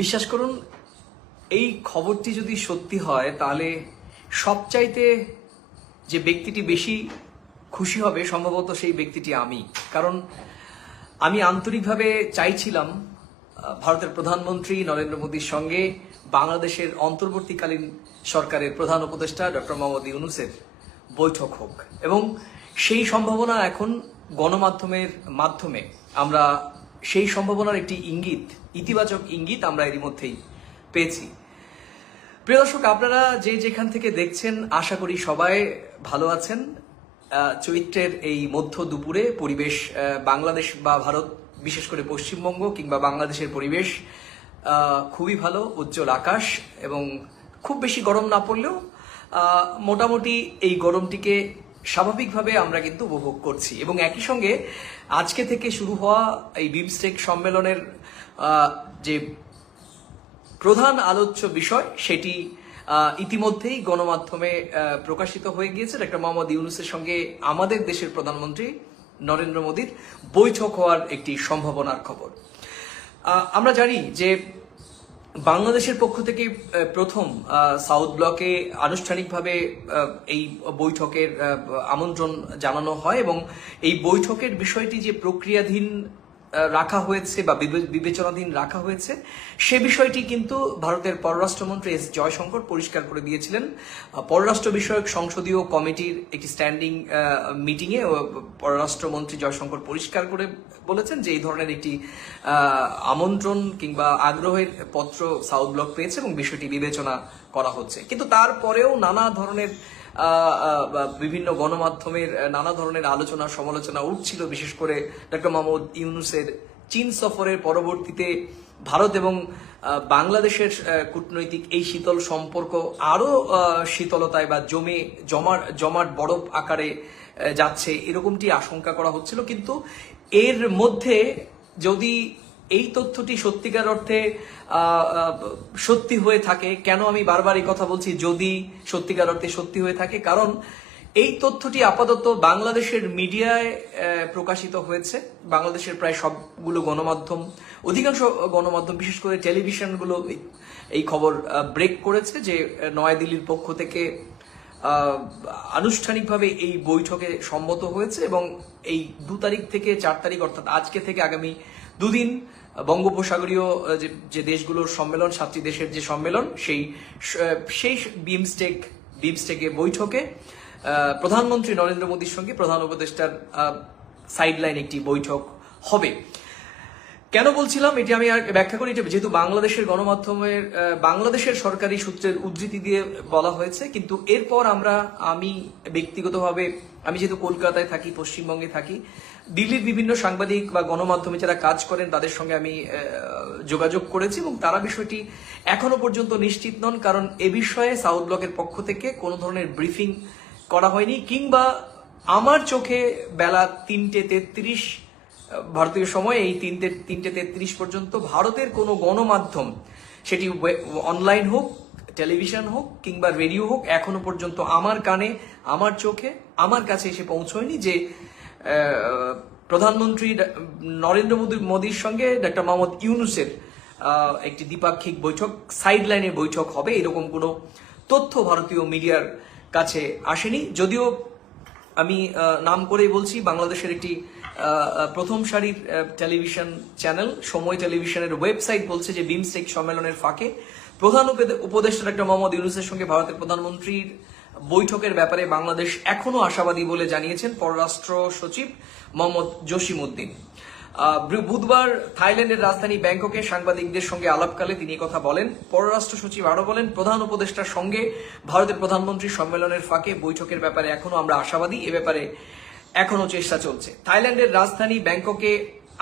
বিশ্বাস করুন, এই খবরটি যদি সত্যি হয়, তাহলে সবচাইতে যে ব্যক্তিটি বেশি খুশি হবে সম্ভবত সেই ব্যক্তিটি আমি। কারণ আমি আন্তরিকভাবে চাইছিলাম ভারতের প্রধানমন্ত্রী নরেন্দ্র মোদীর সঙ্গে বাংলাদেশের অন্তর্বর্তীকালীন সরকারের প্রধান উপদেষ্টা ডক্টর মোহাম্মদ ইউনুসের বৈঠক হোক। এবং সেই সম্ভাবনা এখন গণমাধ্যমের মাধ্যমে আমরা সেই সম্ভাবনার একটি ইঙ্গিত, ইতিবাচক ইঙ্গিত আমরা এরই মধ্যেই পেয়েছি। প্রিয় দর্শক, আপনারা যে যেখান থেকে দেখছেন, আশা করি সবাই ভালো আছেন। চৈত্রের এই মধ্য দুপুরে পরিবেশ বাংলাদেশ বা ভারত, বিশেষ করে পশ্চিমবঙ্গ কিংবা বাংলাদেশের পরিবেশ খুবই ভালো, উজ্জ্বল আকাশ এবং খুব বেশি গরম না পড়লেও মোটামুটি এই গরমটিকে স্বাভাবিকভাবে আমরা কিন্তু উপভোগ করছি। এবং একই সঙ্গে আজকে থেকে শুরু হওয়া এই বিমস্টেক সম্মেলনের যে প্রধান আলোচ্য বিষয়, সেটি ইতিমধ্যেই গণমাধ্যমে প্রকাশিত হয়ে গিয়েছে। ডক্টর মোহাম্মদ ইউনুসের সঙ্গে আমাদের দেশের প্রধানমন্ত্রী নরেন্দ্র মোদীর বৈঠক হওয়ার একটি সম্ভাবনার খবর। আমরা জানি যে বাংলাদেশের পক্ষ থেকে প্রথম সাউথ ব্লকে আনুষ্ঠানিকভাবে এই বৈঠকের আমন্ত্রণ জানানো হয় এবং এই বৈঠকের বিষয়টি যে প্রক্রিয়াধীন রাখা হয়েছে বা বিবেচনাধীন রাখা হয়েছে। সে বিষয়টি কিন্তু ভারতের পররাষ্ট্রমন্ত্রী এস জয়শঙ্কর পরিষ্কার করে দিয়েছিলেন। পররাষ্ট্র বিষয়ক সংসদীয় কমিটির একটি স্ট্যান্ডিং মিটিংয়ে পররাষ্ট্রমন্ত্রী জয়শঙ্কর পরিষ্কার করে বলেছেন যে এই ধরনের একটি আমন্ত্রণ কিংবা আগ্রহের পত্র সাউথ ব্লক পেয়েছে এবং বিষয়টি বিবেচনা করা হচ্ছে। কিন্তু তারপরেও নানা ধরনের বিভিন্ন গণমাধ্যমের নানা ধরনের আলোচনা সমালোচনা উঠছিল বিশেষ করে ডক্টর মোহাম্মদ ইউনুসের চীন সফরের পরবর্তীতে ভারত এবং বাংলাদেশের কূটনৈতিক এই শীতল সম্পর্ক আরও আহ, শীতলতায় বা জমে জমার জমাট বরফ আকারে যাচ্ছে এরকমটি আশঙ্কা করা হচ্ছিল। কিন্তু এর মধ্যে যদি এই তথ্যটি সত্যিকার অর্থে সত্যি হয়ে থাকে। কেন আমি বারবার এই কথা বলছি? যদি সত্যিকার অর্থে সত্যি হয়ে থাকে, কারণ এই তথ্যটি আপাতত বাংলাদেশের মিডিয়ায় প্রকাশিত হয়েছে। বাংলাদেশের প্রায় সবগুলো গণমাধ্যম, অধিকাংশ গণমাধ্যম, বিশেষ করে টেলিভিশনগুলো এই খবর ব্রেক করেছে যে নয়াদিল্লির পক্ষ থেকে আনুষ্ঠানিকভাবে এই বৈঠকে সম্মত হয়েছে এবং এই দু তারিখ থেকে চার তারিখ, অর্থাৎ আজকে থেকে আগামী দুদিন বঙ্গোপসাগরীয় যে যে দেশগুলোর সম্মেলন, সাতটি দেশের যে সম্মেলন, সেই সেই বিমস্টেক, বিমস্টেকে বৈঠকে প্রধানমন্ত্রী নরেন্দ্র মোদীর সঙ্গে প্রধান উপদেষ্টার সাইডলাইন একটি বৈঠক হবে। কেন বলছিলাম? এটি আমি আর ব্যাখ্যা করি যেহেতু বাংলাদেশের গণমাধ্যমের বাংলাদেশের সরকারি সূত্রের উদ্ধৃতি দিয়ে বলা হয়েছে, কিন্তু এরপর আমরা, আমি ব্যক্তিগতভাবে, আমি যেহেতু কলকাতায় থাকি, পশ্চিমবঙ্গে থাকি দিল্লির বিভিন্ন সাংবাদিক বা গণমাধ্যমে যারা কাজ করেন, তাদের সঙ্গে আমি যোগাযোগ করেছি এবং তারা বিষয়টি এখনও পর্যন্ত নিশ্চিত নন, কারণ এ বিষয়ে সাউথ ব্লকের পক্ষ থেকে কোনো ধরনের ব্রিফিং করা হয়নি কিংবা আমার চোখে বেলা তিনটে তেত্রিশ ভারতীয় সময় এই তিনটে তিনটে তেত্রিশ পর্যন্ত ভারতের কোনো গণমাধ্যম, সেটি অনলাইন হোক, টেলিভিশন হোক কিংবা রেডিও হোক, এখনও পর্যন্ত আমার কানে, আমার চোখে, আমার কাছে এসে পৌঁছয়নি যে প্রধানমন্ত্রী নরেন্দ্র মোদী মোদীর সঙ্গে ডক্টর মোহাম্মদ ইউনুসের একটি দ্বিপাক্ষিক বৈঠক সাইডলাইনে বৈঠক হবে, এরকম কোনো তথ্য ভারতীয় মিডিয়ার কাছে আসেনি। যদিও আমি নাম করেই বলছি, বাংলাদেশের একটি প্রথম সারির টেলিভিশন চ্যানেল সময় টেলিভিশনের ওয়েবসাইট বলছে যে বিমস্টেক সম্মেলনের ফাঁকে প্রধান উপদে- উপদেষ্টা ডক্টর মোহাম্মদ ইউনুসের সঙ্গে ভারতের প্রধানমন্ত্রীর বৈঠকের ব্যাপারে বাংলাদেশ এখনও আশাবাদী বলে জানিয়েছেন পররাষ্ট্র সচিব মোহাম্মদ জসিম উদ্দিন বুধবার থাইল্যান্ডের রাজধানী ব্যাংককে সাংবাদিকদের সঙ্গে আলাপকালে তিনি কথা বলেন। পররাষ্ট্র সচিব আরও বলেন, প্রধান উপদেষ্টার সঙ্গে ভারতের প্রধানমন্ত্রী সম্মেলনের ফাঁকে বৈঠকের ব্যাপারে এখনও আমরা আশাবাদী। এ ব্যাপারে এখনও চেষ্টা চলছে। থাইল্যান্ডের রাজধানী ব্যাংককে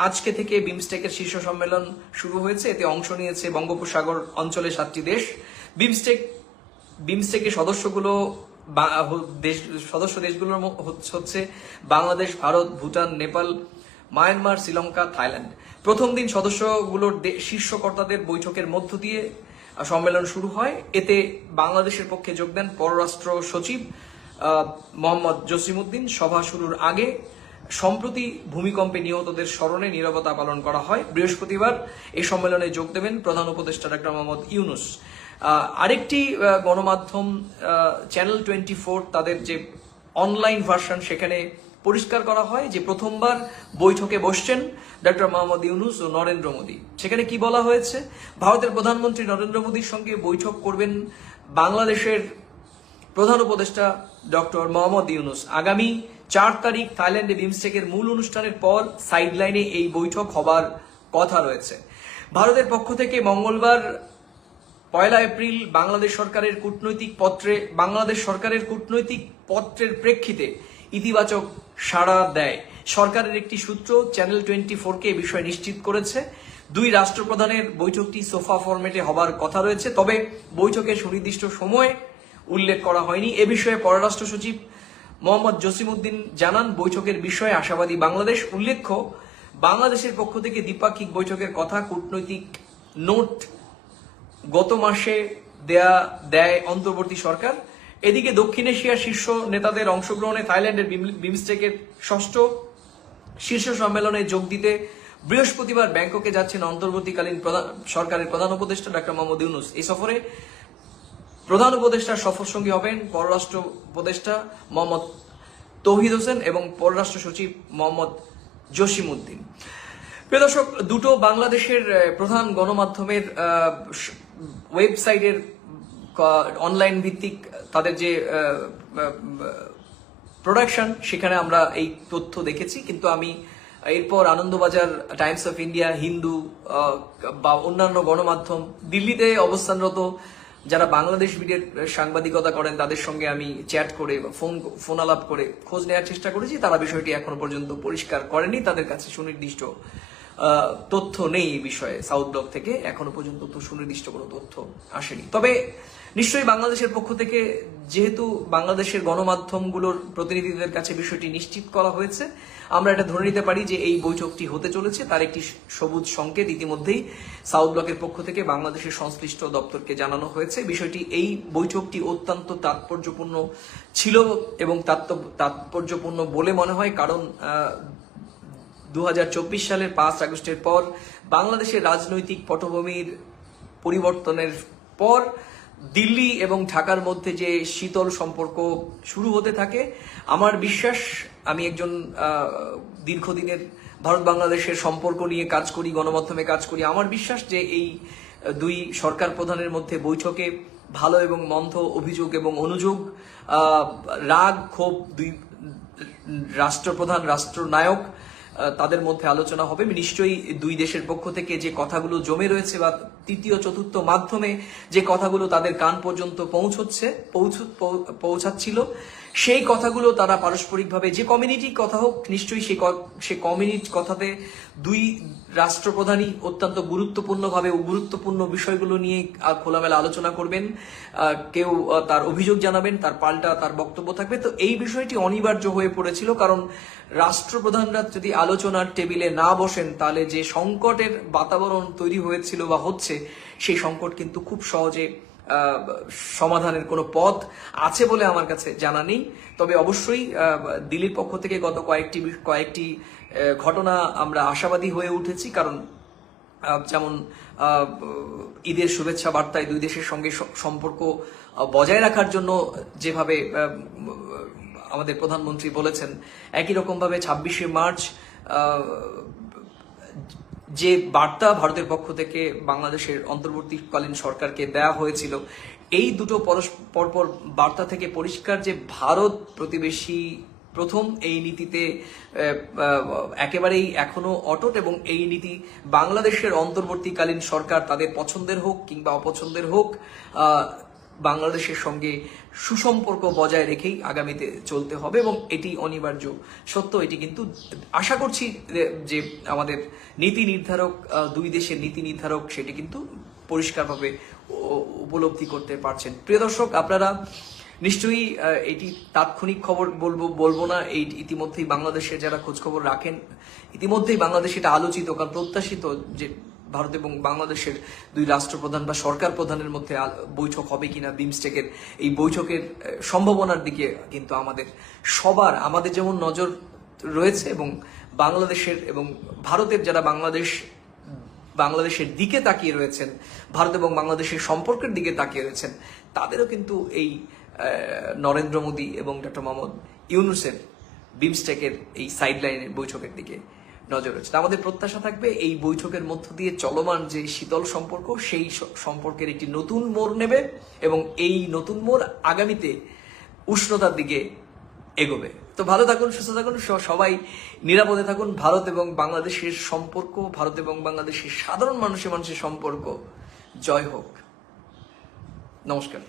আজকে থেকে বিমস্টেকের শীর্ষ সম্মেলন শুরু হয়েছে। এতে অংশ নিয়েছে বঙ্গোপসাগর অঞ্চলের সাতটি দেশ। বিমস্টেক বিমস্টেকের সদস্যগুলো দেশ, সদস্য দেশগুলোর হচ্ছে- বাংলাদেশ, ভারত, ভুটান, নেপাল, মায়ানমার, শ্রীলঙ্কা, থাইল্যান্ড। প্রথম দিন সদস্যগুলোর দে- শীর্ষ বৈঠকের মধ্য দিয়ে সম্মেলন শুরু হয়। এতে বাংলাদেশের পক্ষে যোগ দেন পররাষ্ট্র সচিব মোহাম্মদ জসিমউদ্দিন। সভা শুরুর আগে সম্প্রতি ভূমিকম্পে নিহতদের স্মরণে নীরবতা পালন করা হয়। বৃহস্পতিবার এই সম্মেলনে যোগ দেবেন প্রধান উপদেষ্টা ডাক্তার মোহাম্মদ ইউনুস। আরেকটি গণমাধ্যম চ্যানেল টোয়েন্টি ফোর তাদের যে অনলাইন ভার্সন সেখানে পরিষ্কার করা হয় যে প্রথমবার বৈঠকে বসছেন ডক্টর মোহাম্মদ ইউনুস ও নরেন্দ্র মোদী। সেখানে কি বলা হয়েছে? ভারতের প্রধানমন্ত্রী নরেন্দ্র মোদীর সঙ্গে বৈঠক করবেন বাংলাদেশের প্রধান উপদেষ্টা ডক্টর মোহাম্মদ ইউনুস। আগামী চার তারিখ থাইল্যান্ডে বিমস্টেকের মূল অনুষ্ঠানের পর সাইডলাইনে এই বৈঠক হবার কথা রয়েছে। ভারতের পক্ষ থেকে মঙ্গলবার পয়লা এপ্রিল বাংলাদেশ সরকারের কূটনৈতিক পত্রে, বাংলাদেশ সরকারের কূটনৈতিক পত্রের প্রেক্ষিতে ইতিবাচক সাড়া দেয়। সরকারের একটি সূত্র চ্যানেল টোয়েন্টি ফোরকে এ বিষয়ে নিশ্চিত করেছে। দুই রাষ্ট্রপ্রধানের বৈঠকটি সোফা ফরম্যাটে হবার কথা রয়েছে, তবে বৈঠকে সুনির্দিষ্ট সময়ে উল্লেখ করা হয়নি। এ বিষয়ে পররাষ্ট্র সচিব মোহাম্মদ জসিমউদ্দিন জানান, বৈঠকের বিষয়ে আশাবাদী বাংলাদেশ। উল্লেখ্য, বাংলাদেশের পক্ষ থেকে দ্বিপাক্ষিক বৈঠকের কথা কূটনৈতিক নোট গত মাসে দেয়া দেয় অন্তর্বর্তী সরকার। এদিকে দক্ষিণ এশিয়ার শীর্ষ নেতাদের অংশগ্রহণে থাইল্যান্ডের বিম- বিমস্টেকের ষষ্ঠ শীর্ষ সম্মেলনে যোগ দিতে বৃহস্পতিবার ব্যাংককে যাচ্ছেন অন্তর্বর্তীকালীন সরকারের প্রধান উপদেষ্টা ডাক্তার মোহাম্মদ ইউনুস। এই সফরে প্রধান উপদেষ্টার সফর সঙ্গী হবেন পররাষ্ট্র উপদেষ্টা মোহাম্মদ তৌহিদ হোসেন এবং পররাষ্ট্র সচিব মোহাম্মদ জসিমউদ্দিন। প্রিয় দর্শক, দুটো বাংলাদেশের প্রধান গণমাধ্যমের ওয়েবসাইটের অনলাইন ভিত্তিক তাদের যে প্রোডাকশন সেখানে আমরা এই তথ্য দেখেছি। কিন্তু আমি এরপর Anandabazar Times of India Hindu বা অন্যান্য গণমাধ্যম, দিল্লিতে অবস্থানরত যারা বাংলাদেশ মিডিয়ার সাংবাদিকতা করেন, তাদের সঙ্গে আমি চ্যাট করে বা ফোন ফোন আলাপ করে খোঁজ নেওয়ার চেষ্টা করেছি। তারা বিষয়টি এখনও পর্যন্ত পরিষ্কার করেনি। তাদের কাছে সুনির্দিষ্ট তথ্য নেই এই বিষয়ে সাউথ ব্লক থেকে। এখনও পর্যন্ত তো সুনির্দিষ্ট কোনো তথ্য আসেনি। তবে নিশ্চয়ই বাংলাদেশের পক্ষ থেকে যেহেতু বাংলাদেশের গণমাধ্যমগুলোর প্রতিনিধিদের কাছে বিষয়টি নিশ্চিত করা হয়েছে, আমরা এটা ধরে নিতে পারি যে এই বৈঠকটি হতে চলেছে। তার একটি সবুজ সংকেত ইতিমধ্যেই সাউথ ব্লকের পক্ষ থেকে বাংলাদেশের সংশ্লিষ্ট দপ্তরকে জানানো হয়েছে। বিষয়টি এই বৈঠকটি অত্যন্ত তাৎপর্যপূর্ণ ছিল এবং তাৎপর্যপূর্ণ বলে মনে হয়, কারণ দু হাজার চব্বিশ সালের পাঁচ আগস্টের পর বাংলাদেশের রাজনৈতিক পটভূমির পরিবর্তনের পর দিল্লি এবং ঢাকার মধ্যে যে শীতল সম্পর্ক শুরু হতে থাকে, আমার বিশ্বাস, আমি একজন দীর্ঘদিনের ভারত বাংলাদেশের সম্পর্ক নিয়ে কাজ করি, গণমাধ্যমে কাজ করি, আমার বিশ্বাস যে এই দুই সরকার প্রধানের মধ্যে বৈঠকে ভালো এবং মন্দ অভিযোগ এবং অনুযোগ রাগ, ক্ষোভ, দুই রাষ্ট্রপ্রধান, রাষ্ট্রনায়ক তাদের মধ্যে আলোচনা হবে। নিশ্চয়ই দুই দেশের পক্ষ থেকে যে কথাগুলো জমে রয়েছে বা তৃতীয়, চতুর্থ মাধ্যমে যে কথাগুলো তাদের কান পর্যন্ত পৌঁছচ্ছে পৌঁছাচ্ছিল সেই কথাগুলো তারা পারস্পরিকভাবে, যে কমিউনিটি কথা হোক, নিশ্চয়ই ক- সে কমিউনিটি কথাতে দুই রাষ্ট্রপ্রধানই অত্যন্ত গুরুত্বপূর্ণভাবে ও গুরুত্বপূর্ণ বিষয়গুলো নিয়ে খোলামেলা আলোচনা করবেন। কেউ তার অভিযোগ জানাবেন, তার পাল্টা তার বক্তব্য থাকবে। তো এই বিষয়টি অনিবার্য হয়ে পড়েছিল কারণ রাষ্ট্রপ্রধানরা যদি আলোচনার টেবিলে না বসেন, তাহলে যে সংকটের বাতাবরণ তৈরি হয়েছিল বা হচ্ছে, সেই সংকট কিন্তু খুব সহজে সমাধানের কোনো পথ আছে বলে আমার কাছে জানা নেই। তবে অবশ্যই দিল্লির পক্ষ থেকে গত কয়েকটি কয়েকটি ঘটনা আমরা আশাবাদী হয়ে উঠেছি। কারণ যেমন ঈদের শুভেচ্ছা বার্তায় দুই দেশের সঙ্গে সম্পর্ক বজায় রাখার জন্য যেভাবে আমাদের প্রধানমন্ত্রী বলেছেন, একই রকমভাবে ছাব্বিশে মার্চ যে বার্তা ভারতের পক্ষ থেকে বাংলাদেশের অন্তর্বর্তীকালীন সরকারকে দেয়া হয়েছিল, এই দুটো পরস্পর পরপর বার্তা থেকে পরিষ্কার যে ভারত প্রতিবেশী প্রথম এই নীতিতে একেবারেই এখনও অটট এবং এই নীতি বাংলাদেশের অন্তর্বর্তীকালীন সরকার তাদের পছন্দের হোক কিংবা অপছন্দের হোক বাংলাদেশের সঙ্গে সুসম্পর্ক বজায় রেখেই আগামীতে চলতে হবে এবং এটি অনিবার্য সত্য। এটি কিন্তু আশা করছি যে- আমাদের নীতি নির্ধারক দুই দেশের নীতি নির্ধারক সেটি কিন্তু পরিষ্কারভাবে উপলব্ধি করতে পারছেন। প্রিয় দর্শক, আপনারা নিশ্চয়ই এটি তাৎক্ষণিক খবর বলব বলব না, এই ইতিমধ্যেই বাংলাদেশের যারা খোঁজ খবর রাখেন, ইতিমধ্যেই বাংলাদেশ এটা আলোচিত কারণ প্রত্যাশিত যে ভারত এবং বাংলাদেশের দুই রাষ্ট্রপ্রধান বা সরকার প্রধানের মধ্যে বৈঠক হবে কিনা বিমস্টেকের এই বৈঠকের সম্ভাবনার দিকে কিন্তু আমাদের সবার, আমাদের যেমন নজর রয়েছে এবং বাংলাদেশের এবং ভারতের যারা বাংলাদেশ, বাংলাদেশের দিকে তাকিয়ে রয়েছেন, ভারত এবং বাংলাদেশের সম্পর্কের দিকে তাকিয়ে রয়েছেন, তাদেরও কিন্তু এই নরেন্দ্র মোদী এবং ডক্টর মোহাম্মদ ইউনুসের বিমস্টেকের এই সাইডলাইনের বৈঠকের দিকে নজর রয়েছে। আমাদের প্রত্যাশা থাকবে এই বৈঠকের মধ্য দিয়ে চলমান যে শীতল সম্পর্ক, সেই সম্পর্কের একটি নতুন মোড় নেবে এবং এই নতুন মোড় আগামীতে উষ্ণতার দিকে এগোবে। তো ভালো থাকুন, সুস্থ থাকুন সবাই নিরাপদে থাকুন। ভারত এবং বাংলাদেশের সম্পর্ক, ভারত এবং বাংলাদেশের সাধারণ মানুষের মানুষের সম্পর্ক। জয় হোক। নমস্কার।